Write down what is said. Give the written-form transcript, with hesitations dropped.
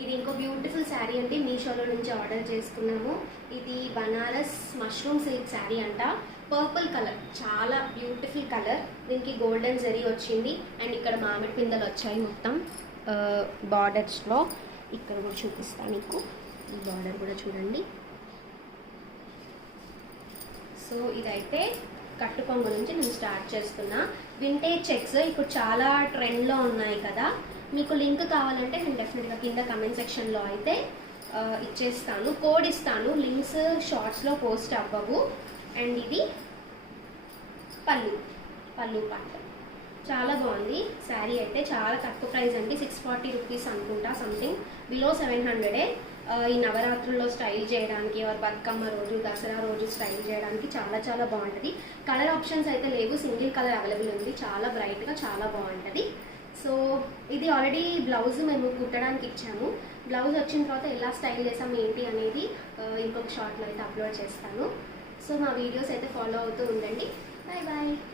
ఇది ఇంకో బ్యూటిఫుల్ శారీ అండి, మీషోలో నుంచి ఆర్డర్ చేసుకున్నాము. ఇది బనారస్ మష్రూమ్ సిల్క్ శారీ అంట. పర్పుల్ కలర్, చాలా బ్యూటిఫుల్ కలర్. దీనికి గోల్డెన్ జరీ వచ్చింది అండ్ ఇక్కడ మామిడి పిందెలు వచ్చాయి మొత్తం బార్డర్స్లో. ఇక్కడ కూడా చూపిస్తాను మీకు, ఈ బార్డర్ కూడా చూడండి. సో ఇదైతే కట్టు కొంగు నుంచి నేను స్టార్ట్ చేస్తున్నా. వింటేజ్ చెక్స్ ఇప్పుడు చాలా ట్రెండ్లో ఉన్నాయి కదా, మీకు లింక్ కావాలంటే నేను డెఫినెట్గా కింద కమెంట్ సెక్షన్లో అయితే ఇచ్చేస్తాను, కోడ్ ఇస్తాను. లింక్స్ షార్ట్స్లో పోస్ట్ అవ్వవు. అండ్ ఇది పళ్ళు పాట చాలా బాగుంది శారీ అయితే, చాలా తక్కువ ప్రైస్ అండి, 640 రూపీస్ అనుకుంటా, సంథింగ్ బిలో 700. ఈ నవరాత్రుల్లో స్టైల్ చేయడానికి, బతుకమ్మ రోజు, దసరా రోజు స్టైల్ చేయడానికి చాలా చాలా బాగుంటుంది. కలర్ ఆప్షన్స్ అయితే లేవు, సింగిల్ కలర్ అవైలబుల్ ఉంది, చాలా బ్రైట్గా చాలా బాగుంటుంది. సో ఇది ఆల్రెడీ బ్లౌజ్ మేము కుట్టడానికి ఇచ్చాము. బ్లౌజ్ వచ్చిన తర్వాత ఎలా స్టైల్ చేసాము ఏంటి అనేది ఇంకొక షార్ట్లో అయితే అప్లోడ్ చేస్తాను. సో మా వీడియోస్ అయితే ఫాలో అవుతూ ఉండండి. Bye bye.